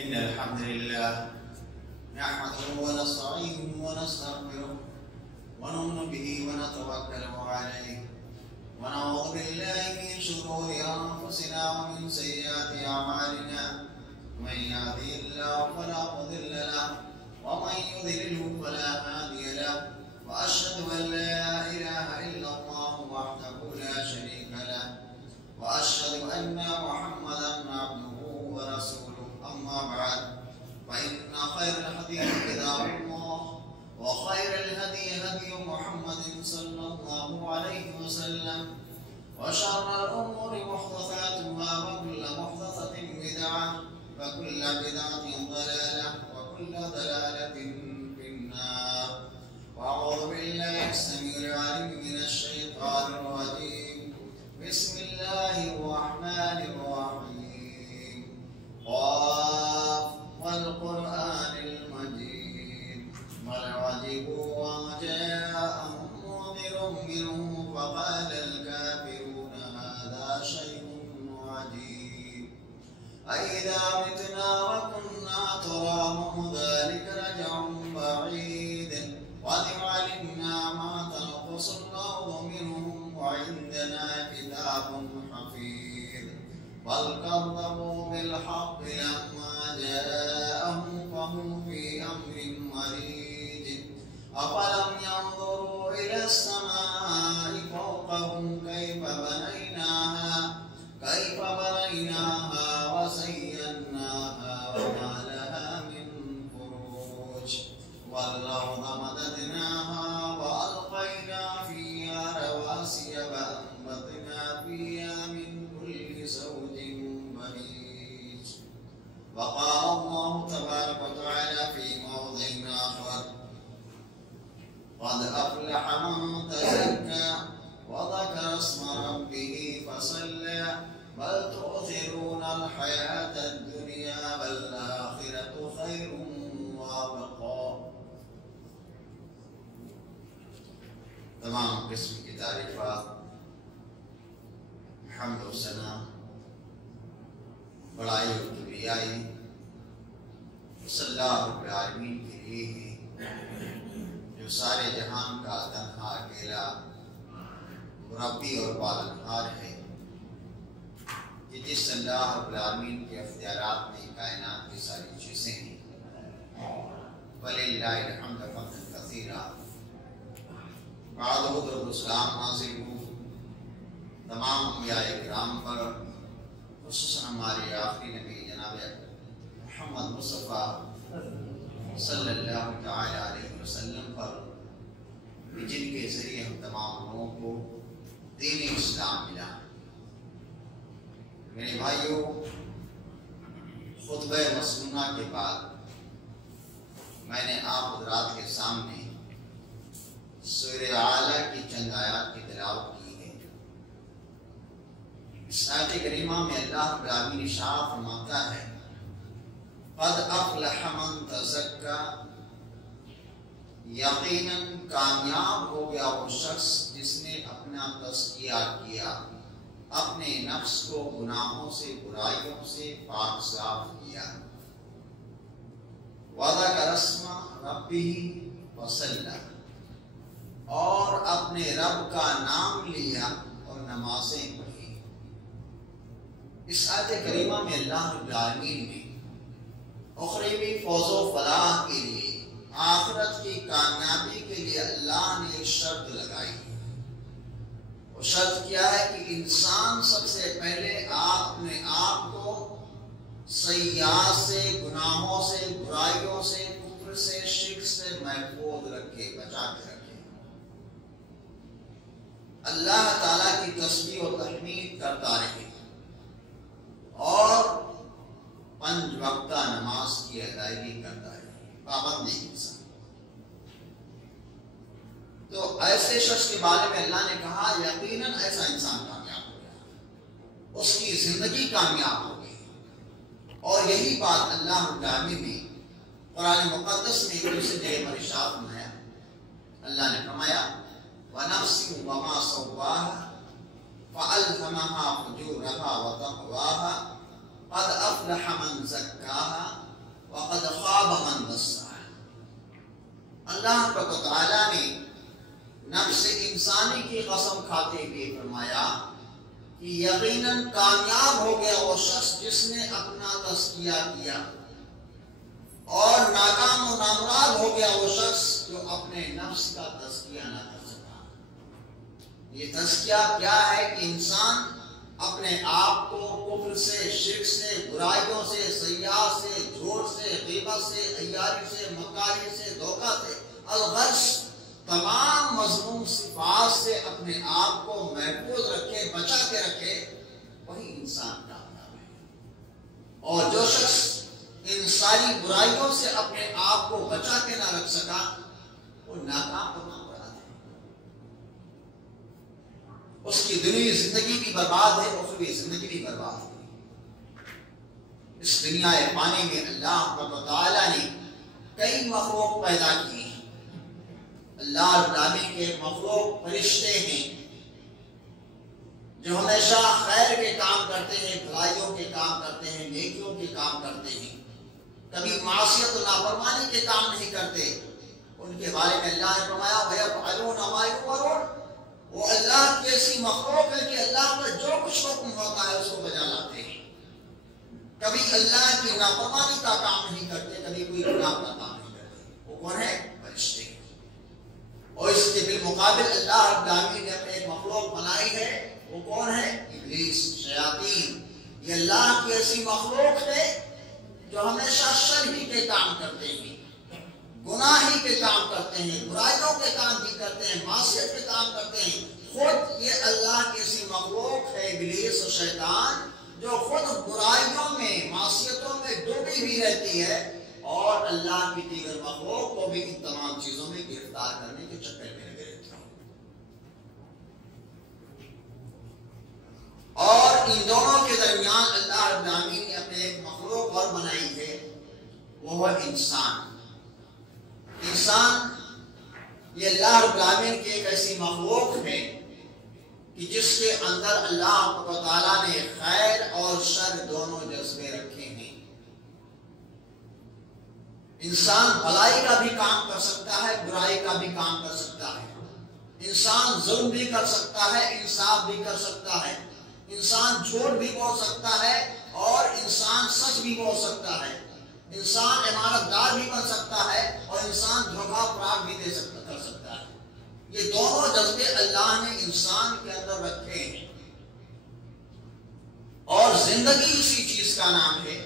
إن الحمد لله نحمده ونستعينه ونستغفره ونؤمن به ونتوكل عليه ونعوذ بالله من شرور أنفسنا ومن سيئات أعمالنا من يهده الله فلا مضل له ومن يضلله فلا هادي له وأشهد أن لا إله إلا الله وحده لا شريك له وأشهد أن محمدا عبده ورسوله أما بعد فإن خير الحديث كتاب الله وخير الهدي هدي محمد صلى الله عليه وسلم وشر الأمور محدثاتها وكل محدثة بدعة وكل بدعة ضلالة وكل ضلالة في النار وأعوذ بالله السميع العليم من الشيطان الرجيم بسم الله الرحمن الرحيم قاف والقرآن المجيد بل عجبوا وجاءهم منذر منهم فقال الكافرون هذا شيء عجيب أإذا متنا وكنا ترابا ذلك رجع بعيد قد علمنا ما تنقص الأرض منهم وعندنا كتاب حفيظ بل كذبوا بالحق لما جاءهم فهم في أمر مريج أفلم ينظروا إلى السماء فوقهم كيف بنيناها وزيناها وما لها من فروج والأرض مددناها وألقينا فيها رواسي وأنبتنا فيها من كل زوج بهيج وقال الله تبارك وتعالى في موضع آخر قد أفلح من تزكى وذكر اسم ربه فصلى بل تؤثرون الحياة الدنيا والآخرة خير وأبقى. تمام قسم کی تعریفات حمد و ثنا بڑائی و کبریائی صلی اللہ رب العالمین کے لیے ہے جو سارے جہان کا تنہا اکیلا مربی اور پالنہار ہے کہ جس اللہ رب العالمین کے اختیارات میں کائنات کی ساری چیزیں ہیں وَلِلَّهِ الْحَمْدُ حَمْدًا كَثِيرًا. بعد درود و سلام نازل ہوں تمام انبیاء کرام پر خصوصاً ہمارے آخری نبی جناب محمد مصطفیٰ صلی اللہ تعالی علیہ وسلم پر جن کے ذریعے ہم تمام لوگوں کو دین اسلام ملا. میرے بھائیوں، خطبہ مسنونہ کے بعد میں نے آپ حضرات کے سامنے سورہ اعلیٰ کی چند آیات کی تلاوت کی ہے. اس آیت کریمہ میں اللہ رب العالمین ارشاد فرماتا ہے قد افلح من تزکا، یقیناً کامیاب ہو گیا وہ شخص جس نے اپنا تزکیہ کیا، اپنے نفس کو گناہوں سے برائیوں سے پاک صاف کیا. وَذَكَرَ اسْمَ رَبِّهِ وَصَلَّى، اور اپنے رب کا نام لیا اور نمازیں پڑھی. اس آیت کریمہ میں اللہ رب العالمین نے اخروی فوز و فلاح کے لیے، آخرت کی کامیابی کے لیے اللہ نے ایک شرط لگائی. وہ شرط کیا ہے کہ انسان سب سے پہلے اپنے آپ کو سیئات سے، گناہوں سے، برائیوں سے، کفر سے، شرک سے محفوظ رکھے، بچا کے رکھے. اللہ تعالیٰ کی تسبیح و تحمید کرتا رہے اور 5 وقتہ نماز کی ادائیگی کرتا رہے، پابندی کے ساتھ. تو ایسے شخص کے بارے میں اللہ نے کہا یقیناً ایسا انسان کامیاب ہو گیا، اس کی زندگی کامیاب ہو گئی. اور یہی بات اللہ رب العالمین نے قرآن مقدس میں ایک دوسرے جگہ پر ارشاد فرمایا. اللہ نے فرمایا وَنَفْسٍ وَمَا سَوَّاهَا فَأَلْهَمَهَا فُجُورَهَا وَتَقْوَاهَا قَدْ أَفْلَحَ مَنْ زَكَّاهَا وقد خاب من دساها۔ اللہ رب تعالیٰ نے نفس انسانی کی قسم کھاتے ہوئے فرمایا کہ یقیناً کامیاب ہو گیا وہ شخص جس نے اپنا تزکیہ کیا، اور ناکام و نامراد ہو گیا وہ شخص جو اپنے نفس کا تزکیہ نہ کر سکا۔ یہ تزکیہ کیا ہے کہ انسان اپنے آپ کو کفر سے، شرک سے، برائیوں سے، سیاح سے، جھوٹ سے، غیبت سے، عیاری سے، مکاری سے، دھوکہ سے، الغش، تمام مذموم صفات سے اپنے آپ کو محفوظ رکھے، بچا کے رکھے، وہی انسان کامیاب ہے۔ اور جو شخص ان ساری برائیوں سے اپنے آپ کو بچا کے نہ رکھ سکا وہ ناکام و نامراد ہے، اس کی دنیا زندگی بھی برباد ہے، اخروی زندگی بھی برباد ہے۔ اس دنیا فانی میں اللہ رب تعالیٰ نے کئی مخلوق پیدا کی ہیں۔ اللہ رب العالمین کے مخلوق فرشتے ہیں جو ہمیشہ خیر کے کام کرتے ہیں، بھلائیوں کے کام کرتے ہیں، نیکیوں کے کام کرتے ہیں، کبھی معصیت و نافرمانی کے کام نہیں کرتے۔ ان کے بارے میں اللہ نے فرمایا وَيَفْعَلُونَ مَا يُؤْمَرُونَ، وہ اللہ کی ایسی مخلوق ہے کہ اللہ کا جو کچھ حکم ہوتا ہے اس کو بجا لاتے ہیں، کبھی اللہ کی نافرمانی کا کام نہیں کرتے، کبھی کوئی گناہ کا کام نہیں کرتے۔ وہ کون ہے؟ فرشتے۔ اور اس کے بالمقابل اللہ رب العالمین نے اپنے ایک مخلوق بنائی ہے، وہ کون ہے؟ ابلیس، شیاطین۔ یہ اللہ کی ایسی مخلوق ہے جو ہمیشہ شر ہی کے کام کرتے ہیں، گناہ ہی کے کام کرتے ہیں، برائیوں کے کام بھی کرتے ہیں، معصیت کے کام کرتے ہیں۔ خود یہ اللہ کی ایسی مخلوق ہے ابلیس و شیطان جو خود برائیوں میں، معصیتوں میں ڈوبی ہوئی رہتی ہے، اور اللہ کی دیگر مخلوق کو بھی ان تمام چیزوں میں گرفتار کرنے کے چکر میں لگے رہتے ہیں۔ اور ان دونوں کے درمیان اللہ رب العالمین نے اپنے ایک مخلوق اور بنائی ہے، وہ ہے انسان۔ انسان یہ اللہ رب العالمین کی ایک ایسی مخلوق ہے کہ جس کے اندر اللہ تعالیٰ نے خیر اور شر دونوں جذبے رکھے ہیں۔ انسان بھلائی کا بھی کام کر سکتا ہے، برائی کا بھی کام کر سکتا ہے۔ انسان ظلم بھی کر سکتا ہے، انصاف بھی کر سکتا ہے۔ انسان جھوٹ بھی بول سکتا ہے اور انسان سچ بھی بول سکتا ہے۔ انسان امانت دار بھی بن سکتا ہے اور انسان دھوکہ فریب بھی کر سکتا ہے۔ یہ دونوں جذبے اللہ نے انسان کے اندر رکھے ہیں، اور زندگی اسی چیز کا نام ہے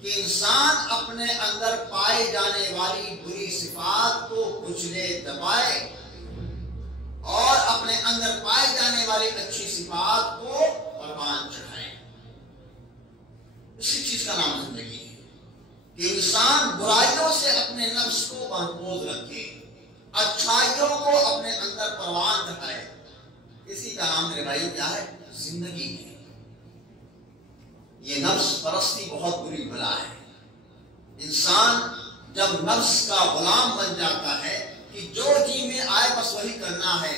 کہ انسان اپنے اندر پائی جانے والی بری صفات کو کچلے، دبائے، اور اپنے اندر پائی جانے والی اچھی صفات کو پروان چڑھائے۔ اسی چیز کا نام زندگی ہے کہ انسان برائیوں سے اپنے نفس کو محفوظ رکھے، اچھائیوں کو اپنے اندر پروان چڑھائے۔ اسی کا نام میرے بھائیو کیا ہے؟ زندگی ہے۔ یہ نفس پرستی بہت بری بلا ہے۔ انسان جب نفس کا غلام بن جاتا ہے کہ جو جی میں آئے بس وہی کرنا ہے،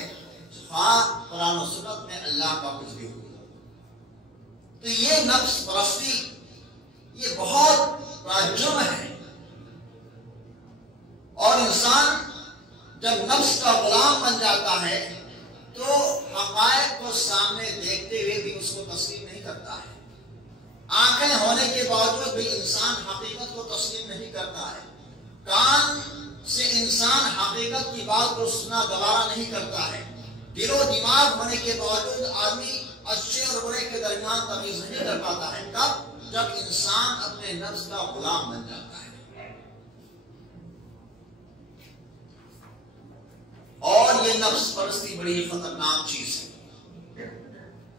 قرآن و سنت میں اللہ کا کچھ بھی ہو، تو یہ نفس پرستی یہ بہت بڑا جرم ہے۔ اور انسان جب نفس کا غلام بن جاتا ہے تو حقائق کو سامنے دیکھتے ہوئے بھی اس کو تسلیم نہیں کرتا ہے۔ آنکھیں ہونے کے باوجود بھی انسان حقیقت کو تسلیم نہیں کرتا ہے۔ کان سے انسان حقیقت کی بات کو سننا گوارا نہیں کرتا ہے۔ دل و دماغ ہونے کے باوجود آدمی اچھے اور برے کے درمیان تمیز نہیں کر پاتا ہے۔ کب؟ جب انسان اپنے نفس کا غلام بن جاتا ہے۔ اور یہ نفس پرستی بڑی خطرناک چیز ہے۔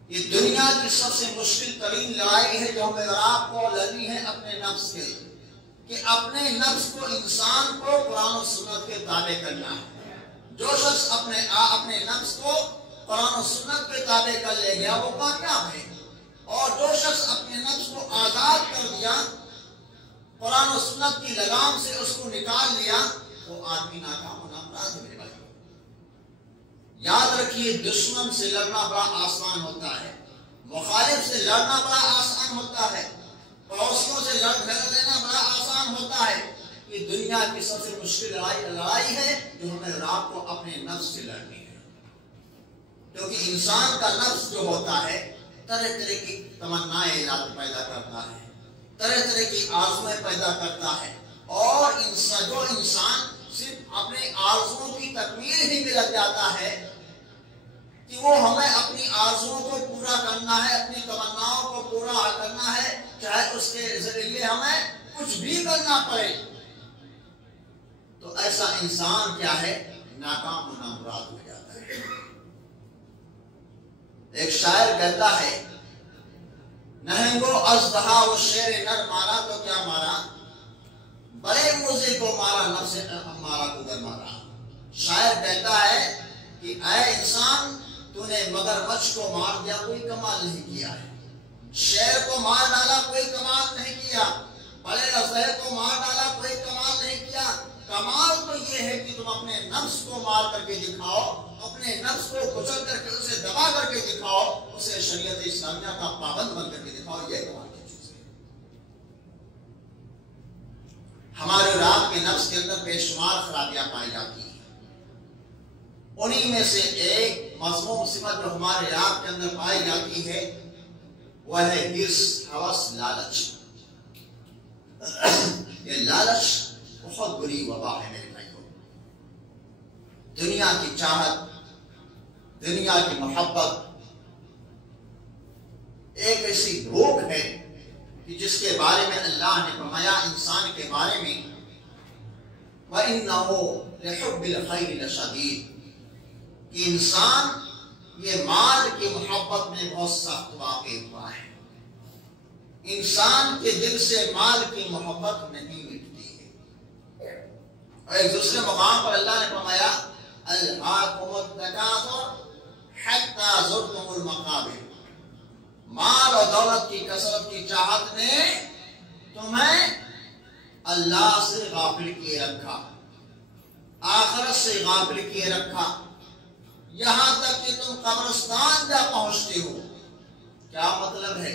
یہ دنیا کی سب سے مشکل ترین لڑائی ہے جو ہمیں اور آپ کو لڑنی ہے اپنے نفس کے، کہ اپنے نفس کو، انسان کو قرآن و سنت کے تابع کرنا ہے۔ جو شخص اپنے نفس کو قرآن و سنت کے تابع کر لے گیا وہ کامیاب ہے، اور جو شخص اپنے نفس کو آزاد کر دیا، قرآن و سنت کی لگام سے اس کو نکال لیا، وہ آدمی ناکام و نامراد ہے میرے بھائی۔ یاد رکھیے، دشمن سے لڑنا بڑا آسان ہوتا ہے، مخالف سے لڑنا بڑا آسان ہوتا ہے، پڑوسیوں سے لڑ لینا بڑا آسان انسان ہوتا ہے کہ دنیا کی سب سے مشکل لڑائی ہے جو ہمیں رات کو اپنے نفس سے لڑنی ہے، کیونکہ انسان کا نفس جو ہوتا ہے طرح طرح کی تمنائیں پیدا کرتا ہے، طرح طرح کی آرزویں پیدا کرتا ہے، اور جو انسان صرف اپنے آرزوؤں کی تکمیل ہی میں لگ جاتا ہے کہ وہ ہمیں اپنی آرزوؤں کو پورا کرنا ہے، اپنی تمناؤں کو پورا کرنا ہے، چاہے اس کے ذریعے ہمیں کچھ بھی کرنا پڑے، تو ایسا انسان کیا ہے، ناکام و نامراد ہو جاتا ہے۔ ایک شاعر کہتا ہے، نہنگو اژدہا و شیر نر مارا تو کیا مارا، بڑے موزے کو مارا نفس مارا کو مارا۔ شاعر کہتا ہے کہ اے انسان، تو نے مگر مچھ کو مار دیا، کوئی کمال نہیں کیا ہے، شیر کو مار ڈالا، کوئی کمال نہیں کیا، بڑے اژدہے کو مار ڈالا، کوئی کمال نہیں کیا۔ کمال تو یہ ہے کہ تم اپنے نفس کو مار کر کے دکھاؤ، اپنے نفس کو کچل کر کے اسے دبا کر کے دکھاؤ، اسے شریعت اسلامیہ کا پابند بن کر کے دکھاؤ، یہ کمال کی چیز ہے۔ ہمارے رات کے نفس کے اندر بے شمار خرابیاں پائی جاتی ہیں، انہی میں سے ایک مذموم صفت جو ہمارے رات کے اندر پائی جاتی ہے وہ ہے حرص، ہوس، لالچ۔ یہ لالچ بہت بری وبا ہے میرے بھائیوں۔ دنیا کی چاہت، دنیا کی محبت ایک ایسی بھوک ہے کہ جس کے بارے میں اللہ نے فرمایا انسان کے بارے میں، وَإِنَّهُ لِحُبِّ الْخَيْرِ لَشَدِيدٌ، کہ انسان یہ مال کی محبت میں بہت سخت واقع ہوا ہے۔ انسان کے دل سے مال کی محبت نہیں مٹتی ہے۔ اور ایک دوسرے مقام پر اللہ نے فرمایا، أَلْهَاكُمُ التَّكَاثُرُ حَتَّى زُرْتُمُ الْمَقَابِرَ، مال اور دولت کی کثرت کی چاہت نے تمہیں اللہ سے غافل کیے رکھا، آخرت سے غافل کیے رکھا، یہاں تک کہ تم قبرستان جا پہنچتے ہو۔ کیا مطلب ہے؟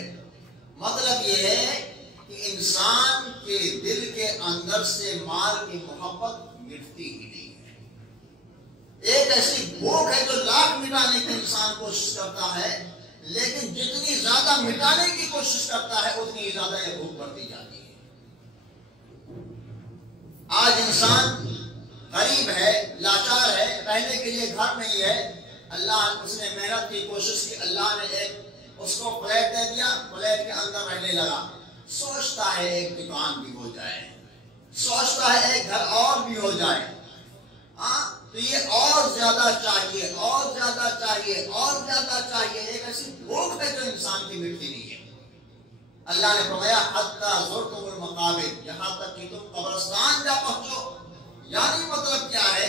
مطلب یہ ہے کہ انسان کے دل کے اندر سے مال کی محبت مٹتی ہی نہیں ہے۔ ایک ایسی بھوک ہے جو لاکھ مٹانے کی انسان کوشش کرتا ہے، لیکن جتنی زیادہ مٹانے کی کوشش کرتا ہے اتنی ہی زیادہ یہ بھوک بڑھتی جاتی ہے۔ آج انسان غریب ہے، لاچار ہے، رہنے کے لیے گھر نہیں ہے، اس نے محنت کی کوشش کی، اللہ نے ایک اس کو فلیٹ دے دیا، فلیٹ کے اندر رہنے لگا، سوچتا ہے ایک دکان بھی ہو جائے، سوچتا ہے ایک گھر اور بھی ہو جائے، تو یہ اور زیادہ چاہیے، اور زیادہ چاہیے، اور زیادہ چاہیے، ایک ایسی بھوک ہے جو انسان کی مٹتی نہیں ہے۔ اللہ نے فرمایا حتی زرتم المقابر، یہاں تک کہ تم قبرستان جا پہنچو۔ یعنی مطلب کیا ہے؟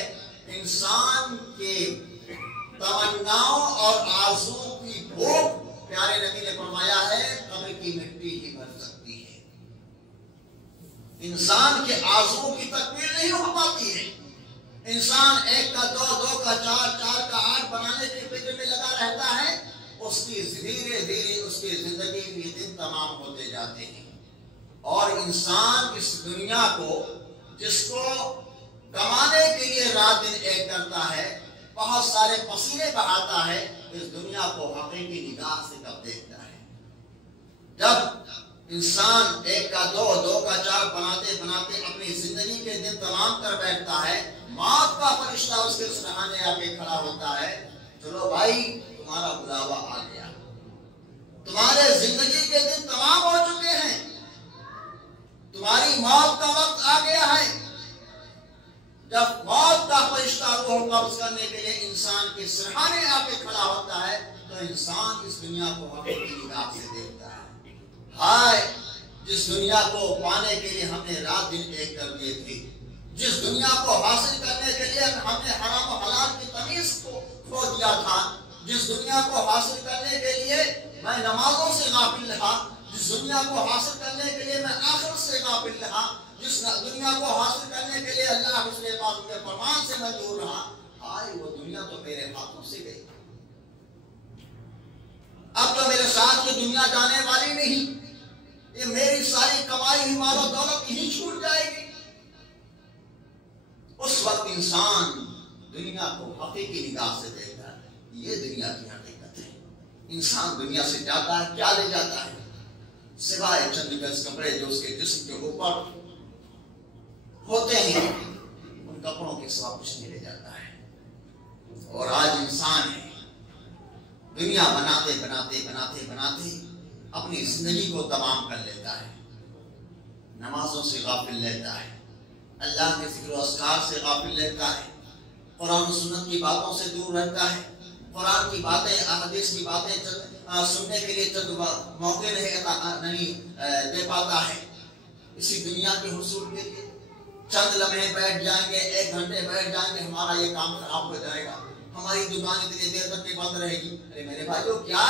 انسان کے تمناؤں اور آرزوؤں کی بھوک، پیارے نبی نے فرمایا ہے، قبر کی مٹی ہی بھر سکتی ہے۔ انسان کے آرزوؤں کی تکمیل نہیں ہو پاتی ہے۔ انسان ایک کا دو، دو کا چار، چار کا آٹھ بنانے کے فکر میں لگا رہتا ہے، اس کی دھیرے دھیرے اس کی زندگی کے دن تمام ہوتے جاتے ہیں، اور انسان اس دنیا کو، جس کو کمانے کے لیے رات دن ایک کرتا ہے، بہت سارے پسینے بہاتا ہے، اس دنیا کو حقیقی نگاہ سے کب دیکھتا ہے؟ جب انسان ایک کا دو، دو کا چار بناتے بناتے اپنی زندگی کے دن تمام کر بیٹھتا ہے، موت کا فرشتہ اس کے سرانے آ کے کھڑا ہوتا ہے، چلو بھائی تمہارا بلاوا آ گیا، تمہارے زندگی کے دن تمام ہو چکے ہیں، تمہاری موت کا وقت آ گیا ہے۔ جب موت کا فرشتہ روح قبض کرنے کے لیے انسان کے سرحانے آ کے کھڑا ہوتا ہے تو انسان اس دنیا کو حقیقی نگاہ سے دیکھتا ہے۔ ہائے جس دنیا کو پانے کے لیے ہم نے رات دن ایک کر دیے تھے، جس دنیا کو حاصل کرنے کے لیے ہم نے حرام و حلال کی تمیز کو کھو دیا تھا، جس دنیا کو حاصل کرنے کے لیے میں نمازوں سے غافل رہا، جس دنیا کو حاصل کرنے کے لیے میں آخرت سے غافل رہا، جس دنیا کو حاصل کرنے کے لیے اللہ اس کے پاس کے فرمان سے میں دور رہا، آئے وہ دنیا تو میرے ہاتھوں سے گئی، اب تو میرے ساتھ یہ دنیا جانے والی نہیں، یہ میری ساری کمائی ہی مال و دولت ہی چھوٹ جائے انسان دنیا کو حقیقی نگاہ سے دیکھتا ہے، یہ دنیا کی حقیقت ہے۔ انسان دنیا سے جاتا ہے، کیا لے جاتا ہے؟ سوائے چند گز کپڑے جو اس کے جسم کے اوپر ہوتے ہیں، ان کپڑوں کے سوا کچھ نہیں لے جاتا ہے۔ اور آج انسان ہے، دنیا بناتے بناتے بناتے بناتے اپنی زندگی کو تمام کر لیتا ہے، نمازوں سے غافل رہتا ہے، اللہ کے ذکر و اذکار سے غافل رہتا ہے، قرآن و سنت کی باتوں سے دور رہتا ہے، قرآن کی باتیں، احادیث کی باتیں سننے کے لیے چند موقع نہیں دے پاتا ہے۔ اسی دنیا کے حصول کے لیے چند لمحے بیٹھ جائیں گے، 1 گھنٹے بیٹھ جائیں گے، ہمارا یہ کام خراب ہو جائے گا، ہماری دکان اتنی دیر تک نہیں بند رہے گی۔ ارے میرے بھائیو، کیا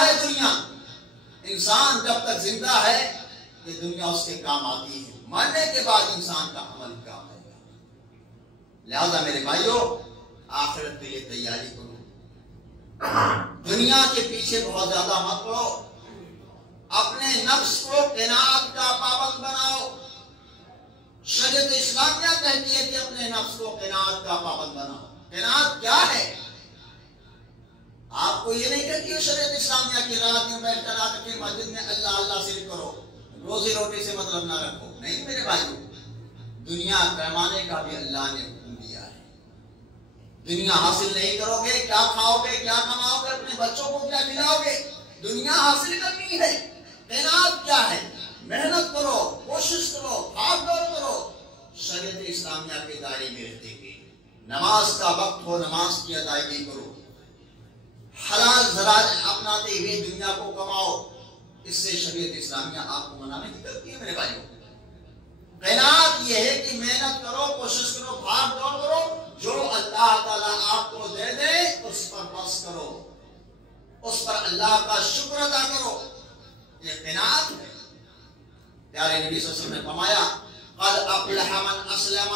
ہے دنیا؟ انسان جب تک زندہ ہے یہ دنیا اس کے کام آتی ہے، مرنے کے بعد انسان کا عمل کام آئے گا۔ لہذا میرے بھائیو، آخرت کے لیے تیاری کرو، دنیا کے پیچھے بہت زیادہ مت پڑو، اپنے نفس کو قناعت کا پابند بناؤ۔ شریعت اسلامیہ کہتی ہے کہ اپنے نفس کو قناعت کا پابند بناؤ۔ قناعت کیا ہے؟ آپ کو یہ نہیں کہتی ہے شریعت اسلامیہ کی رات میں بیٹھ کر آ کے مسجد میں اللہ اللہ صرف کرو، روزی روٹی سے مطلب نہ رکھو۔ نہیں میرے بھائیو، دنیا کمانے کا بھی اللہ نے حکم دیا ہے۔ دنیا حاصل نہیں کرو گے، کیا کھاؤ گے، کیا کماؤ گے، اپنے بچوں کو کیا کھلاؤ گے؟ دنیا حاصل کرنی ہے۔ قناعت کیا ہے؟ محنت کرو، کوشش کرو، بھاگ دوڑ کرو، شریعت اسلامیہ کے دائرے میں رہتے ہوئے۔ نماز کا وقت ہو، نماز کی ادائیگی کرو، حلال ذرائع اپناتے ہوئے دنیا کو کماؤ۔ اس سے شریعت اسلامیہ آپ کو منع نہیں کرتی ہے میرے بھائیوں۔ قناعت یہ ہے کہ محنت کرو، کوشش کرو، بھاگ دوڑ کرو، جو اللہ تعالیٰ آپ کو دے دے اس پر بس کرو، اس پر اللہ کا شکر ادا کرو، یہ قناعت ہے۔ پیارے نبی صلی اللہ علیہ وسلم نے فرمایا، قد افلح من اسلم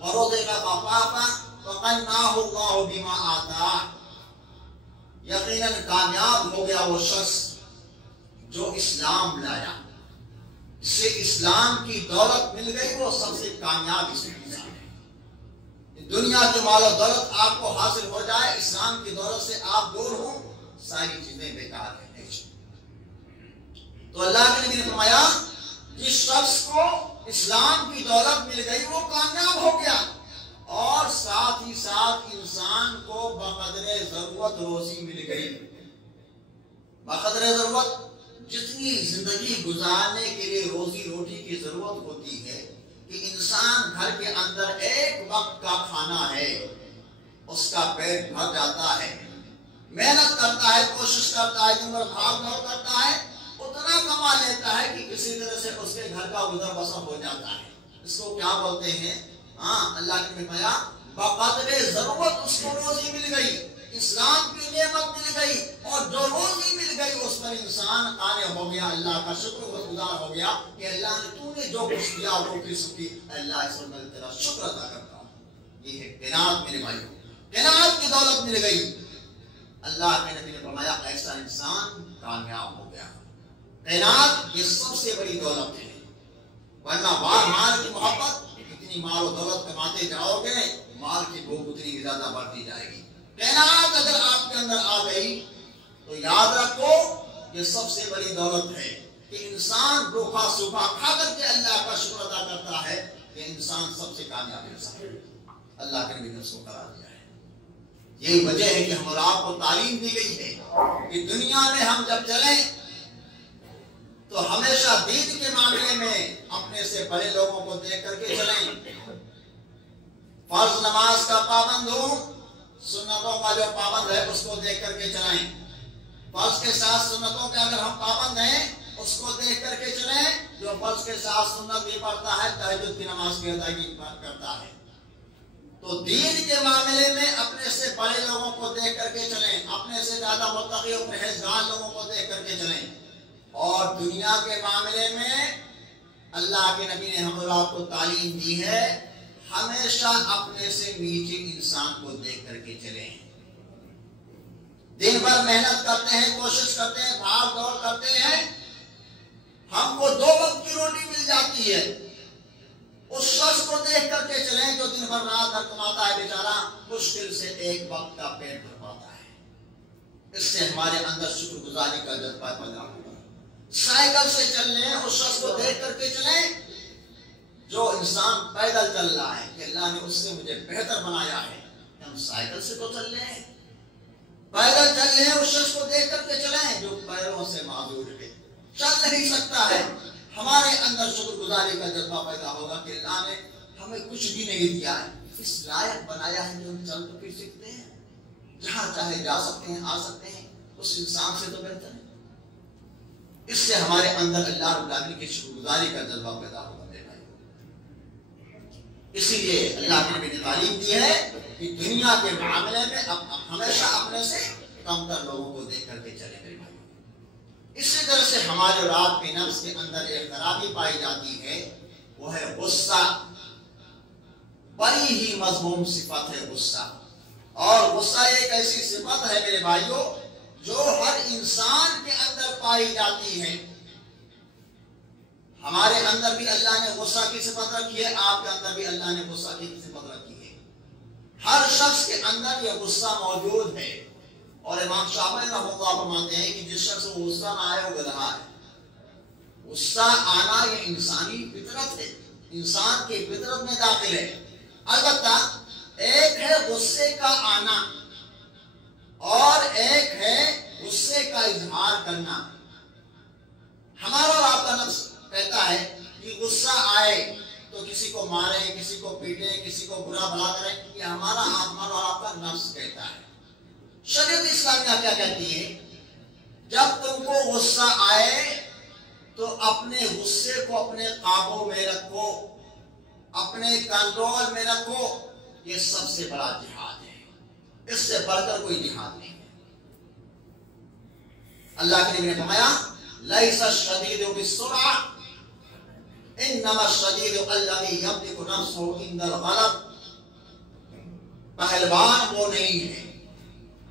ورزق کفافا وقنعه اللہ بما آتاہ۔ یقیناً کامیاب ہو گیا وہ شخص جو اسلام لایا، اس سے اسلام کی دولت مل گئی، وہ سب سے کامیاب انسان ہے۔ دنیا کی مال و دولت آپ کو حاصل ہو جائے، اسلام کی دولت سے آپ دور ہوں، ساری چیزیں بیکار ہیں۔ تو اللہ کے نبی نے فرمایا، جس شخص کو اسلام کی دولت مل گئی وہ کامیاب ہو گیا، اور ساتھ ہی ساتھ انسان کو بقدر ضرورت روزی مل گئی۔ بقدر ضرورت، جتنی زندگی گزارنے کے لیے روزی روٹی کی ضرورت ہوتی ہے کہ انسان گھر کے اندر ایک وقت کا کھانا ہے، اس کا پیٹ بھر جاتا ہے، محنت کرتا ہے، کوشش کرتا ہے، دن بھر بھاگ دوڑ کرتا ہے، اتنا کما لیتا ہے کہ کسی طرح سے اس کے گھر کا گزر بسر ہو جاتا ہے۔ اس کو کیا بولتے ہیں؟ اللہ نے فرمایا بقدر ضرورت اس کو روزی مل گئی، اسلام کی نعمت مل گئی، اور جو روزی مل گئی اس پر انسان قانع ہو گیا، اللہ کا شکر گزار ہو گیا کہ اللہ نے تو نے جو کچھ دیا روٹی سکی، اللہ اس پر میں تیرا شکر ادا کرتا ہوں۔ یہ ہے قناعت میرے بھائیوں، قناعت کی دولت مل گئی۔ اللہ کے نبی نے فرمایا ایسا انسان کامیاب ہو گیا۔ قناعت یہ سب سے بڑی دولت ہے، ورنہ مال کی محبت، اتنی مال و دولت کماتے جاؤ گے، مال کی بھوک اتنی زیادہ بڑھتی جائے گی۔ قناعت اگر آپ کے اندر آ گئی تو یاد رکھو یہ سب سے بڑی دولت ہے کہ انسان روکھا سوکھا کھا کر کے اللہ کا شکر ادا کرتا ہے، یہ انسان سب سے کامیاب انسان ہے۔ اللہ کے نبی نے اس کو قرار دیا ہے۔ یہی وجہ ہے کہ ہم اور آپ کو تعلیم دی گئی ہے کہ دنیا میں ہم جب چلیں تو ہمیشہ دین کے معاملے میں اپنے سے بڑے لوگوں کو دیکھ کر کے چلیں، فرض نماز کا پابند ہوں، سنتوں کا جو پابند ہے اس کو دیکھ کر کے چلائیں، فرض کے ساتھ سنتوں کے اگر ہم پابند ہیں اس کو دیکھ کر کے چلیں، جو فرض کے ساتھ سنت بھی پڑھتا ہے، تہجد کی نماز کی ادائیگی کرتا ہے۔ تو دین کے معاملے میں اپنے سے بڑے لوگوں کو دیکھ کر کے چلیں، اپنے سے زیادہ متقی اور پرہیزگار لوگوں کو دیکھ کر کے چلیں، اور دنیا کے معاملے میں اللہ کے نبی نے ہم اور آپ کو تعلیم دی ہے ہمیشہ اپنے سے نیچے انسان کو دیکھ کر کے چلیں۔ دن بھر محنت کرتے ہیں، کوشش کرتے ہیں، بھاگ دوڑ کرتے ہیں، ہم کو 2 وقت کی روٹی مل جاتی ہے، اس شخص کو دیکھ کر کے چلیں جو دن بھر رات ایک وقت کا پیٹ بھر پاتا ہے۔ اس سے ہمارے اندر شکر گزاری کا جذبہ پیدا ہوگا۔ سائیکل سے چلنے اس شخص کو دیکھ کر کے چلیں جو انسان پیدل چل رہا ہے کہ اللہ نے اس سے مجھے بہتر بنایا ہے، ہم سائیکل سے تو چل رہے ہیں۔ پیدل چل رہے ہیں اس شخص کو دیکھ کر کے چلیں جو پیروں سے معذور ہے، چل نہیں سکتا ہے۔ ہمارے اندر شکر گزاری کا جذبہ پیدا ہوگا کہ اللہ نے ہمیں کچھ بھی نہیں دیا ہے، اس لائق بنایا ہے جو ہم چل تو پھر سکتے ہیں، جہاں چاہے جا سکتے ہیں، آ سکتے ہیں، اس انسان سے تو بہتر ہے۔ اس سے ہمارے اندر اللہ رب العالمین کی شکر گزاری کا جذبہ پیدا ہوگا میرے بھائی۔ اسی لیے اللہ کے نبی نے تعلیم دی ہے کہ دنیا کے معاملے میں ہمیشہ اپنے سے کم تر لوگوں کو دیکھ کر کے چلے میرے بھائی۔ اسی طرح سے ہمارے اور آپ کے نفس کے اندر ایک خرابی پائی جاتی ہے، وہ ہے غصہ۔ بڑی ہی مذموم صفت ہے غصہ، اور غصہ ایک ایسی صفت ہے میرے بھائیوں جو ہر انسان کے اندر پائی جاتی ہے۔ ہمارے اندر بھی اللہ نے غصہ کی صفت رکھی ہے، آپ کے اندر بھی اللہ نے غصہ کی صفت رکھی ہے۔ ہر شخص کے اندر یہ غصہ موجود ہے، اور امام شافعی رحمۃ اللہ فرماتے ہیں کہ جس شخص کو غصہ نہ آئے وہ گدھا ہے۔ غصہ آنا یہ انسانی فطرت ہے، انسان کی فطرت میں داخل ہے۔ البتہ ایک ہے غصے کا آنا اور ایک ہے غصے کا اظہار کرنا۔ ہمارا اور آپ کا نفس کہتا ہے کہ غصہ آئے تو کسی کو مارے، کسی کو پیٹے، کسی کو برا بھلا کرے، یہ ہمارا اور آپ کا نفس کہتا ہے۔ شریعت اسلامیہ کیا کہتی ہے؟ جب تم کو غصہ آئے تو اپنے غصے کو اپنے قابو میں رکھو، اپنے کنٹرول میں رکھو، یہ سب سے بڑا جہاد ہے، اس سے بڑھ کر کوئی جہاد نہیں ہے۔ اللہ کے نبی نے فرمایا لیس الشدید بالسرعہ انما الشدید الذی یملک نفسہ عند الغضب۔ پہلوان وہ نہیں ہے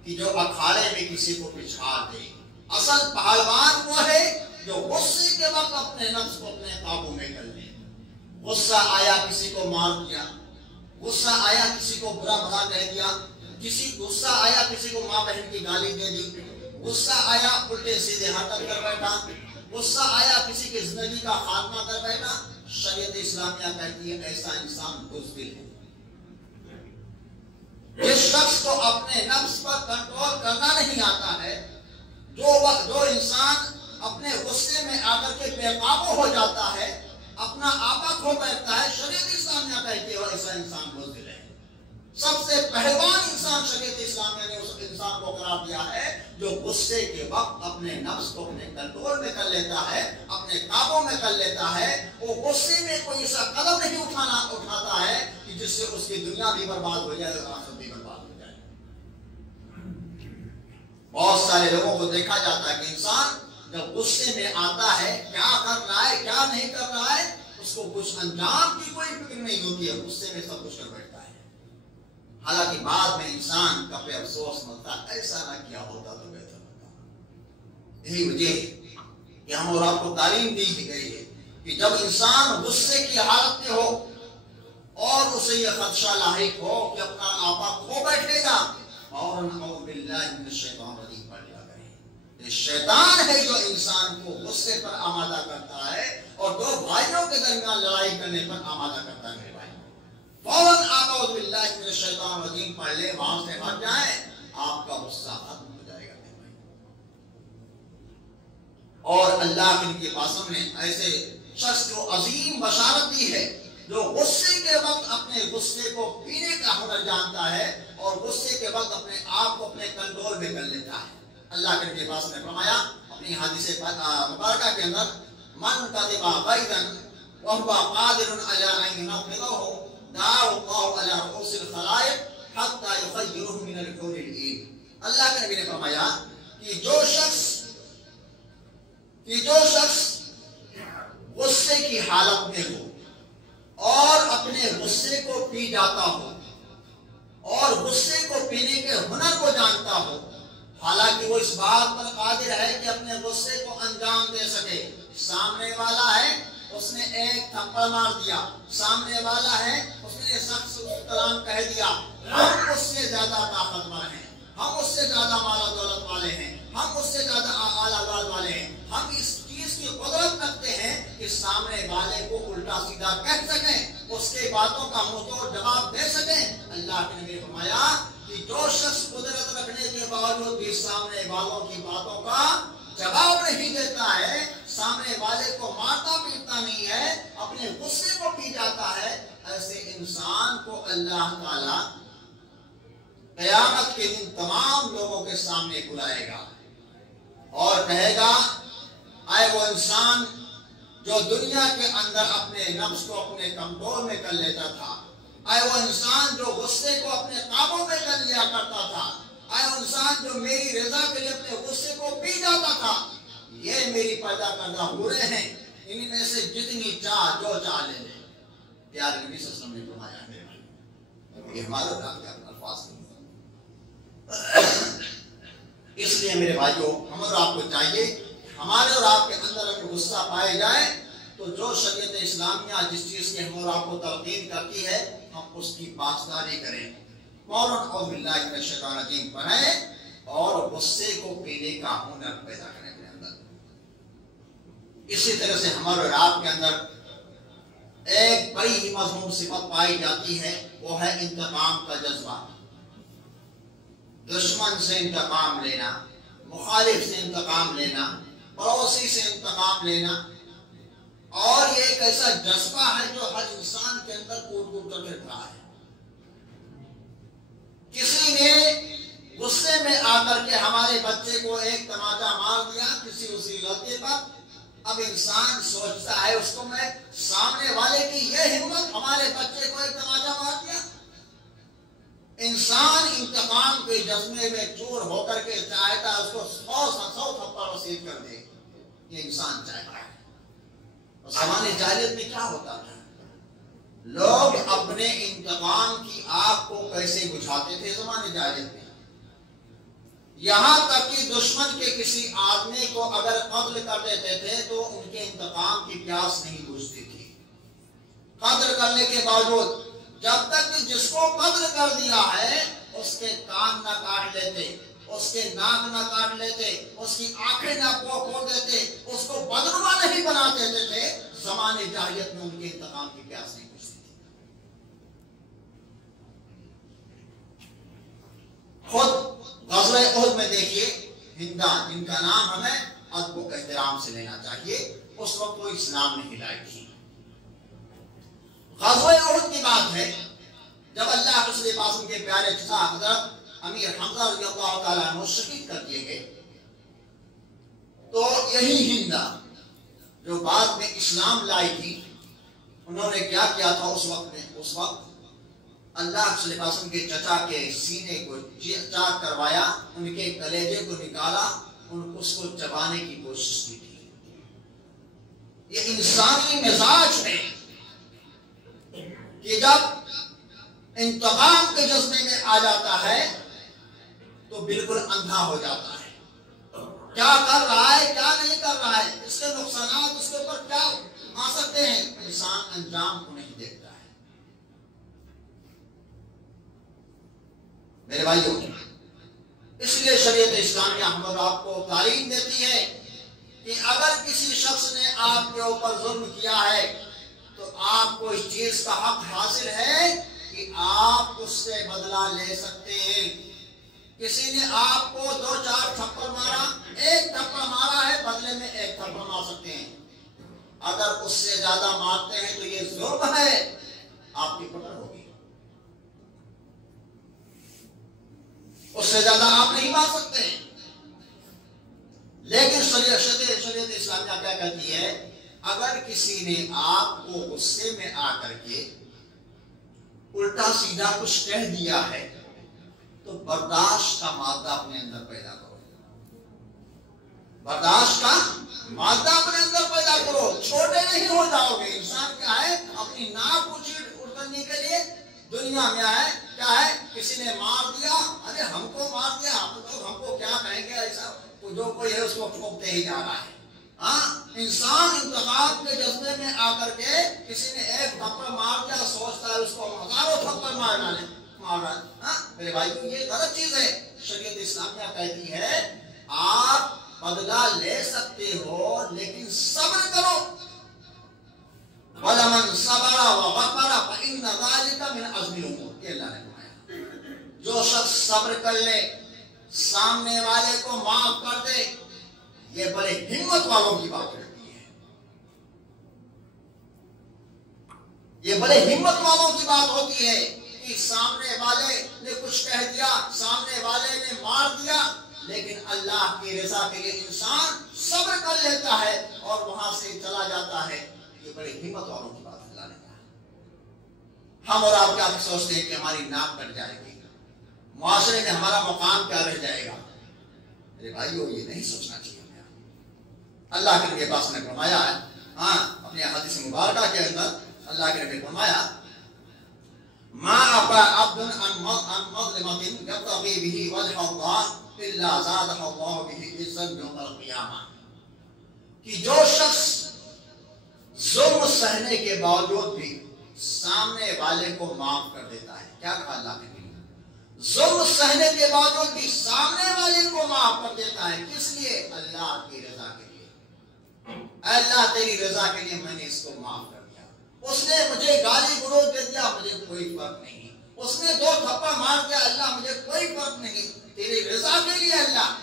کہ جو اکھاڑے میں کسی کو پچھاڑ دے، اصل پہلوان وہ ہے جو غصے کے وقت اپنے نفس کو اپنے قابو میں کر لے۔ غصہ آیا کسی کو مار دیا، غصہ آیا کسی کو برا بھلا کہہ دیا، غصہ آیا کسی کو ماں بہن کی گالی دے دی، غصہ آیا الٹے سیدھے حرکت کر بیٹھا، غصہ آیا کسی کی زندگی کا خاتمہ کر بیٹھا۔ شریعت اسلامیہ کہتی ہے ایسا انسان بزدل ہے۔ جس شخص کو اپنے نفس پر کنٹرول کرنا نہیں آتا ہے، جو انسان اپنے غصے میں آ کر کے بے قابو ہو جاتا ہے، اپنا آپا کھو بیٹھتا ہے، شریعت اسلامیہ کہتی ہے ایسا انسان بزدل ہے۔ سب سے پہلوان انسان شریعت اسلامیہ نے اس انسان کو قرار دیا ہے جو غصے کے وقت اپنے نفس کو اپنے کنٹرول میں کر لیتا ہے، اپنے قابو میں کر لیتا ہے۔ وہ غصے میں کوئی ایسا قدم نہیں اٹھاتا ہے کہ جس سے اس کی دنیا بھی برباد ہو جائے اور آخرت بھی برباد ہو جائے۔ بہت سارے لوگوں کو دیکھا جاتا ہے کہ انسان جب غصے میں آتا ہے کیا کر رہا ہے کیا نہیں کر رہا ہے، اس کو کچھ انجام کی کوئی فکر نہیں ہوتی ہے، غصے میں سب کچھ کر بیٹھتا ہے۔ حالانکہ بعد میں انسان کا پہ افسوس ملتا ایسا نہ کیا ہوتا تو بہتر ہوتا۔ یہی وجہ ہے کہ ہم اور آپ کو تعلیم دی گئی ہے کہ جب انسان غصے کی حالت میں ہو اور اسے یہ خدشہ لاحق ہو کہ اپنا آپا کھو بیٹھے گا، اور نعوذ باللہ من الشیطان الرجیم پڑھ لیا کریں۔ یہ شیطان ہے جو انسان کو غصے پر آمادہ کرتا ہے اور دو بھائیوں کے درمیان لڑائی کرنے پر آمادہ کرتا ہے۔ میرے بھائی فوراً اعوذ باللہ من الشیطان الرجیم پڑھ لے، وہاں سے ہٹ جائیں، آپ کا غصہ ختم ہو جائے گا میرے بھائی۔ اور اللہ کے قسم نے ایسے شخص کو عظیم بشارت دی ہے جو غصے کے وقت اپنے غصے کو پینے کا ہنر جانتا ہے اور غصے کے وقت اپنے آپ کو اپنے کنٹرول میں کر لیتا ہے۔ اللہ کے نبی پاک نے فرمایا اپنی حدیث مبارکہ کے اندر من کذب غیظا وهو قادر على ان ينفذه دعا الله على رؤوس الخلائق حتى يخيره من الحور العين۔ اللہ کے نبی نے فرمایا کہ جو شخص غصے کی حالت میں ہو اور اپنے غصے کو پی جاتا ہو اور غصے کو پینے کے ہنر کو جانتا ہو، حالانکہ وہ اس بات پر قادر ہے کہ اپنے غصے کو انجام دے سکے۔ سامنے والا ہے، اس نے ایک تھپڑ مار دیا، سامنے والا ہے، اس نے سخت کلام کہہ دیا، ہم اس سے زیادہ طاقتور ہیں، ہم اس سے زیادہ مال و دولت والے ہیں، ہم اس سے زیادہ اعلیٰ اولاد والے ہیں، ہم اس چیز کی قدرت رکھتے ہیں کہ سامنے والے کو الٹا سیدھا کہہ سکیں، اس کے باتوں کا منہ توڑ جواب دے سکیں۔ اللہ کے نبی نے فرمایا کہ جو شخص قدرت رکھنے کے باوجود بھی سامنے والوں کی باتوں کا جواب نہیں دیتا ہے، سامنے والے کو مارتا پیٹتا نہیں ہے، اپنے غصے کو پی جاتا ہے، ایسے انسان کو اللہ تعالی قیامت کے دن تمام لوگوں کے سامنے بلائے گا اور کہے گا، اے وہ انسان جو دنیا کے اندر اپنے نفس کو اپنے کنٹرول میں کر لیتا تھا، اے وہ انسان جو غصے کو اپنے قابو میں کر لیا کرتا تھا، اے وہ انسان جو میری رضا کے لیے اپنے غصے کو پی جاتا تھا، یہ میری پیدا کردہ حوریں ہیں، ان میں سے جتنی چاہ جو چاہ لے لے۔ پیارے نبی صلی اللہ علیہ وسلم نے فرمایا ہے، یہ ہمارا کام کیا الفاظ نہیں۔ اس لیے میرے بھائیوں، ہم اور آپ کو چاہیے ہمارے اور آپ کے اندر اگر غصہ پائے جائے تو جو شریعت اسلامیہ جس چیز کی ہم اور آپ کو تلقین کرتی ہے ہم اس کی پاسداری کریں، فوراً اعوذ باللہ من الشیطان الرجیم پڑھیں اور غصے کو پینے کا ہنر پیدا کریں اپنے اندر۔ اسی طرح سے ہمارے اور آپ کے اندر ایک بڑی ہی مضمون صفت پائی جاتی ہے، وہ ہے انتقام کا جذبہ۔ دشمن سے انتقام لینا، مخالف سے انتقام لینا، پڑوسی سے انتقام لینا، اور یہ ایک ایسا جذبہ ہے جو ہر انسان کے اندر کوٹ کوٹ کر پھر رہا ہے۔ کسی نے غصے میں آ کر کے ہمارے بچے کو ایک تماچا مار دیا کسی اسی لڑکے پر، اب انسان سوچتا ہے اس کو میں سامنے والے کی یہ ہمت ہمارے بچے کو ایک تماچا مار دیا۔ انسان انتقام کے جذبے میں چور ہو کر کے چاہتا ہے اس کو 100 تھپڑ وسیع کر دے، یہ انسان چاہتا ہے۔ زمانے جاہلیت میں کیا ہوتا تھا؟ لوگ اپنے انتقام کی آگ کو کیسے بجھاتے تھے زمانے جاہلیت میں؟ یہاں تک کہ دشمن کے کسی آدمی کو اگر قتل کر دیتے تھے تو ان کے انتقام کی پیاس نہیں بجھتی تھی۔ قتل کرنے کے باوجود جب تک کہ جس کو قتل کر دیا ہے اس کے کان نہ کاٹ لیتے، اس کے ناک نہ کاٹ لیتے، اس کی آنکھیں نہ پھوڑ دیتے، اس کو بدنما نہیں بنا دیتے تھے، زمانے جاہلیت میں ان کے انتقام کی پیاس نہیں بجھتی تھی۔ خود غزوہ احد میں دیکھیے، ہندا جن کا نام ہمیں ادب و احترام سے لینا چاہیے، اس وقت وہ اسلام نہیں لائی تھی۔ غزوہ احد کی بات ہے جب اللہ کے رسول پاک کے پیارے چچا حضرت امیر حمزہ رضی اللہ تعالیٰ عنہ شہید کر دیے گئے، تو یہی ہندا جو بعد میں اسلام لائی تھی، انہوں نے کیا کیا تھا اس وقت میں؟ اس وقت اللہ کے رسول پاک کے چچا کے سینے کو چاک کروایا، ان کے کلیجے کو نکالا، اس کو چبانے کی کوشش کی تھی۔ یہ انسانی مزاج ہے کہ جب انتقام کے جذبے میں آ جاتا ہے تو بالکل اندھا ہو جاتا ہے، کیا کر رہا ہے کیا نہیں کر رہا ہے، اس کے نقصانات اس کے اوپر کیا آ سکتے ہیں، انسان انجام کو نہیں دیکھتا ہے۔ میرے بھائیوں، اس لیے شریعت اسلامیہ ہم اور آپ کو تعلیم دیتی ہے کہ اگر کسی شخص نے آپ کے اوپر ظلم کیا ہے تو آپ کو اس چیز کا حق حاصل ہے کہ آپ اس سے بدلہ لے سکتے ہیں۔ کسی نے آپ کو 2-4 تھپڑ مارا، 1 تھپڑ مارا ہے، بدلے میں 1 تھپڑ مار سکتے ہیں۔ اگر اس سے زیادہ مارتے ہیں تو یہ ظلم ہے، آپ کی پکڑ ہوگی۔ اس سے زیادہ آپ نہیں مار سکتے، لیکن شریعت اسلامیہ کیا کہتی ہے؟ اگر کسی نے آپ کو غصے میں آ کر کے الٹا سیدھا کچھ کہہ دیا ہے تو برداشت کا مادہ اپنے اندر پیدا کرو، برداشت کا مادہ اپنے اندر پیدا کرو، چھوٹے نہیں ہو جاؤ گے۔ انسان کیا ہے؟ اپنی ناک اونچی کرنے کے لیے دنیا میں آئے، کیا ہے؟ کسی نے مار دیا، ارے ہم کو مار دیا، ہم کو کیا کہیں گے، ایسا جو کوئی ہے اس کو ٹھوکتے ہی جا رہا ہے۔ انسان انتقام کے جذبے میں آ کر کے کسی نے 1 تھپڑ مار دیا، سوچتا ہے اس کو 1000 تھپڑ مار ڈالیں، میرے بھائی یہ غلط چیز ہے. شریعت اسلامیہ کہتی ہے آپ بدلہ لے سکتے ہو لیکن صبر کرو. وَلَمَنْ صَبَرَ وَغَفَرَ فَإِنَّ ذَلِكَ مِنْ عَزْمِ الْأُمُورِ. یہ اللہ نے فرمایا جو شخص صبر کر لے سامنے والے کو معاف کر دے یہ بڑے ہمت والوں کی بات ہوتی ہے. یہ بڑے ہمت والوں کی بات ہوتی ہے کہ سامنے والے نے کچھ کہہ دیا, سامنے والے نے مار دیا, لیکن اللہ کی رضا کے لیے انسان صبر کر لیتا ہے اور وہاں سے چلا جاتا ہے. یہ بڑے ہمت والوں کی بات اللہ نے کہا. ہم اور آپ کیا سوچتے ہیں کہ ہماری ناک کٹ جائے گی, معاشرے میں ہمارا مقام کیا رہ جائے گا؟ میرے بھائیو یہ نہیں سوچنا چاہیے ہمیں. اللہ کے نبی پاک نے فرمایا ہے, اپنی حدیث مبارکہ کے اندر اللہ کے نبی فرمایا ما ابا عبد ان مظلمۃ یبتغی به وجه اللہ الا زادہ اللہ به عزا یوم القیامہ. کہ جو شخص ظلم سہنے کے باوجود بھی سامنے والے کو معاف کر دیتا ہے, کیا کہا اللہ کے نبی, ظلم سہنے کے باوجود بھی سامنے والے کو معاف کر دیتا ہے. کس لیے؟ اللہ کی رضا کے لیے. اللہ تیری رضا کے لیے میں نے اس کو معاف کر دیا. اس نے مجھے گالی گلوچ دے دیا, مجھے کوئی فرق نہیں. اس نے 2 تھپڑ مار دیا, اللہ مجھے کوئی فرق نہیں. تیری رضا کے لیے اللہ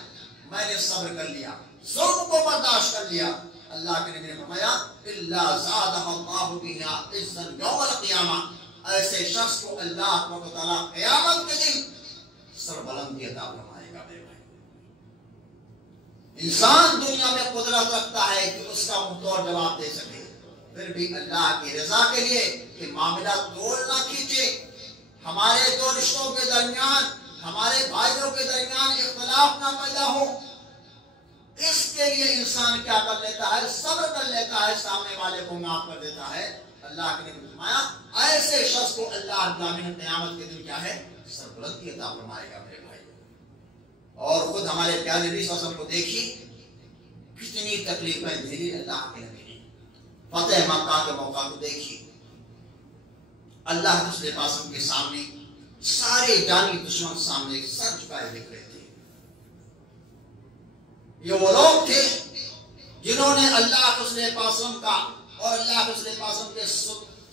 میں نے صبر کر لیا, ظلم کو برداشت کر لیا. اللہ کے نبی نے فرمایا الا زادہ اللہ بہا عزا یوم القیامہ. ایسے شخص کو اللہ تعالیٰ قیامت کے دن سربلندی عطا فرمائے گا. میرے بھائی, انسان دنیا میں قدرت رکھتا ہے کہ اس کا منہ توڑ جواب دے سکے, پھر بھی اللہ کی رضا کے لیے کہ معاملہ توڑ نہ کھینچے, ہمارے 2 رشتوں کے درمیان, ہمارے بھائیوں کے درمیان اختلاف نہ پیدا ہو, اس کے لیے انسان کیا کر لیتا ہے؟ صبر کر لیتا ہے, سامنے والے کو معاف کر دیتا ہے. اللہ کے نبی نے فرمایا ایسے شخص کو اللہ تعالیٰ قیامت کے دن کیا ہے؟ سربلندی عطا فرمائے گا. میرے بھائی, اور خود ہمارے پیارے نبی صلی اللہ علیہ وسلم کو دیکھیے کتنی تکلیفیں جھیلی اللہ کے نبی نے. فتح مکہ کے موقع کو دیکھیے, اللہ کے پاس کے سامنے سارے جانی دشمن سامنے سر جھکائے دیکھ رہے تھے. یہ وہ لوگ تھے جنہوں نے اللہ کے رسول پاک کا اور اللہ کے رسول پاک کے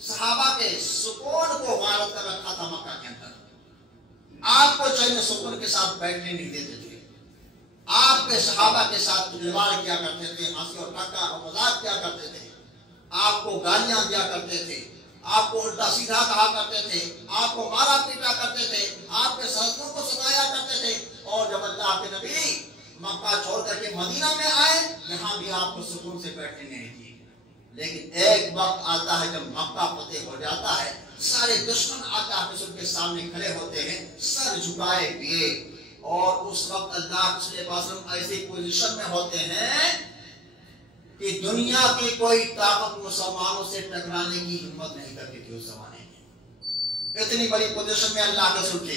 صحابہ کے سکون کو غارت کر رکھا تھا مکہ کے اندر. آپ کو چین سکون کے ساتھ بیٹھنے نہیں دیتے تھے, آپ کے صحابہ کے ساتھ تلوار کیا کرتے تھے, ہنسی اور ٹھٹا اور مذاق کیا کرتے تھے, آپ کو گالیاں دیا کرتے تھے, آپ کو الٹا سیدھا کہا کرتے تھے, آپ کو مارا پیٹا کرتے تھے, آپ کے ساتھیوں کو ستایا کرتے تھے. اور جب اللہ کے نبی مکہ چھوڑ کر کے مدینہ میں آئے, یہاں بھی آپ کو سکون سے بیٹھنے نہیں دیے. لیکن ایک وقت آتا ہے جب مکہ فتح ہو جاتا ہے, سارے دشمن آقا رسول کے سامنے کھڑے ہوتے ہیں سر جھکائے ہوئے, اور اس وقت اللہ کے رسول ایسی پوزیشن میں ہوتے ہیں کہ دنیا کی کوئی طاقت مسلمانوں سے ٹکرانے کی ہمت نہیں کرتی تھی اس زمانے میں. اتنی بڑی پوزیشن میں اللہ کے رسول تھے,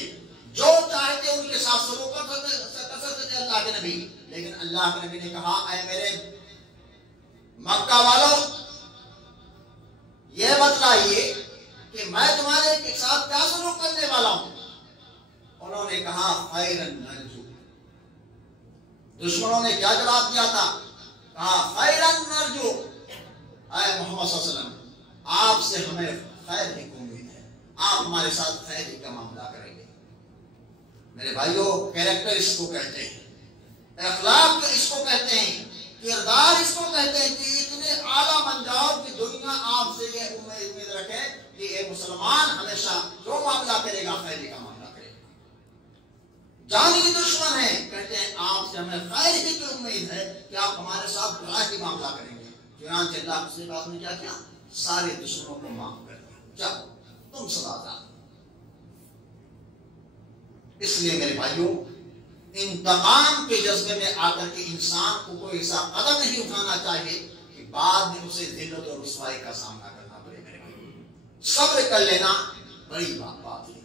جو چاہتے ان کے ساتھ سلوک کر سکتے تھے اللہ کے نبی. لیکن اللہ کے نبی نے کہا اے میرے مکہ والوں, یہ بتلائیے کہ میں تمہارے ساتھ کیا سلوک کرنے والا ہوں. انہوں نے کہا خیرن نرجو. دشمنوں نے کیا جواب دیا تھا؟ کہا خیرن نرجو, اے محمد صلی اللہ علیہ وسلم آپ سے ہمیں خیر ہی کو امید ہے, آپ ہمارے ساتھ خیر ہی کا معاملہ کریں گے. میرے بھائیو, کیریکٹر اس کو کہتے ہیں, اخلاق اس کو کہتے ہیں, کردار اس کو کہتے ہیں کہ اتنے اعلیٰ بن جاؤ کہ دنیا آپ سے یہ امید رکھے کہ ایک مسلمان ہمیشہ جو معاملہ کرے گا خیر کا معاملہ کرے گا. جانی دشمن ہے, کہتے ہیں آپ سے ہمیں خیر ہی کی امید ہے کہ آپ ہمارے ساتھ برا ہی معاملہ کریں گے. چنانچہ اللہ کے پاس نے کیا کیا؟ سارے دشمنوں کو معاف کر دیا, جب تم سزا دو. اس لیے میرے بھائیوں, انتقام کے جذبے میں آ کر کے انسان کو کوئی ایسا قدم نہیں اٹھانا چاہیے کہ بعد میں اسے ذلت اور رسوائی کا سامنا کرنا پڑے. میرے بھائی, صبر کر لینا بڑی بات ہے.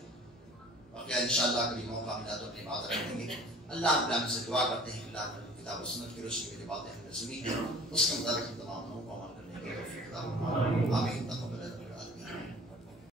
باقی انشاءاللہ کبھی موقع ملا تو اپنی بات رکھیں گے. اللہ تعالیٰ سے دعا کرتے ہیں کہ اللہ کتاب و سنت کی روشنی میں جو باتیں ہم نے سنی ہیں اس کے مطابق تمام